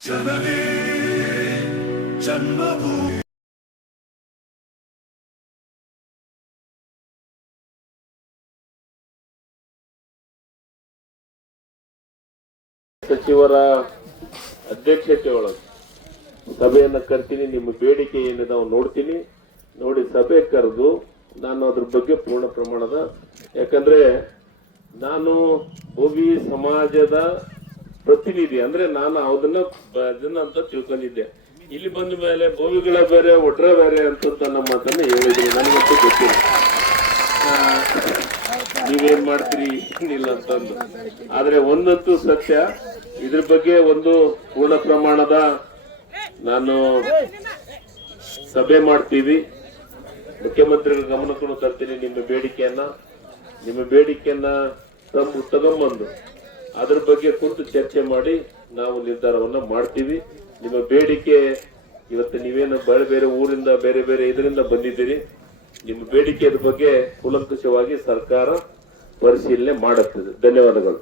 ಜನನಿ ಜನ್ಮಭೂಮಿ ಸಚಿವರ ಅಧ್ಯಕ್ಷತೆ ಒಳಗೆ ಸಭೆಯನ್ನ ಕರ್ತೀನಿ. ನಿಮ್ಮ ಬೇಡಿಕೆ ಏನಿದೆ ನಾವು ನೋಡ್ತೀನಿ. ನೋಡಿ ಸಭೆ ಕರೆದು ನಾನು ಅದ್ರ ಬಗ್ಗೆ ಪೂರ್ಣ ಪ್ರಮಾಣದ, ಯಾಕಂದ್ರೆ ನಾನು ಭೋವಿ ಸಮಾಜದ ಪ್ರತಿನಿಧಿ, ಅಂದ್ರೆ ನಾನು ಅದನ್ನ ಅಂತ ತಿಳ್ಕೊಂಡಿದ್ದೆ. ಇಲ್ಲಿ ಬಂದ ಮೇಲೆ ಭೋವಿಗಳ ಬೇರೆ ಒಟ್ರ ಬೇರೆ ಅಂತ ನಮ್ಮ ಮಾತನ್ನ ಹೇಳಿದ್ರಿ. ನನಗಂತೂ ಗೊತ್ತಿಲ್ಲ ನೀವೇನ್ ಮಾಡ್ತೀರಿ ಏನಿಲ್ಲ ಅಂತಂದು. ಆದ್ರೆ ಒಂದಂತೂ ಸತ್ಯ, ಇದ್ರ ಬಗ್ಗೆ ಒಂದು ಪೂರ್ಣ ಪ್ರಮಾಣದ ನಾನು ಸಭೆ ಮಾಡ್ತೀವಿ. ಮುಖ್ಯಮಂತ್ರಿಗಳ ಗಮನಕ್ಕೂ ತರ್ತೀನಿ. ನಿಮ್ಮ ಬೇಡಿಕೆಯನ್ನ ತಗೊಂಬಂದು ಅದ್ರ ಬಗ್ಗೆ ಕುರಿತು ಚರ್ಚೆ ಮಾಡಿ ನಾವು ನಿರ್ಧಾರವನ್ನ ಮಾಡ್ತೀವಿ. ನಿಮ್ಮ ಬೇಡಿಕೆ ಇವತ್ತು ನೀವೇನು ಬೇರೆ ಊರಿಂದ ಬೇರೆ ಇದರಿಂದ ಬಂದಿದ್ದೀರಿ. ನಿಮ್ಮ ಬೇಡಿಕೆಯ ಬಗ್ಗೆ ಕೂಲಂಕಷವಾಗಿ ಸರ್ಕಾರ ಪರಿಶೀಲನೆ ಮಾಡುತ್ತದೆ. ಧನ್ಯವಾದಗಳು.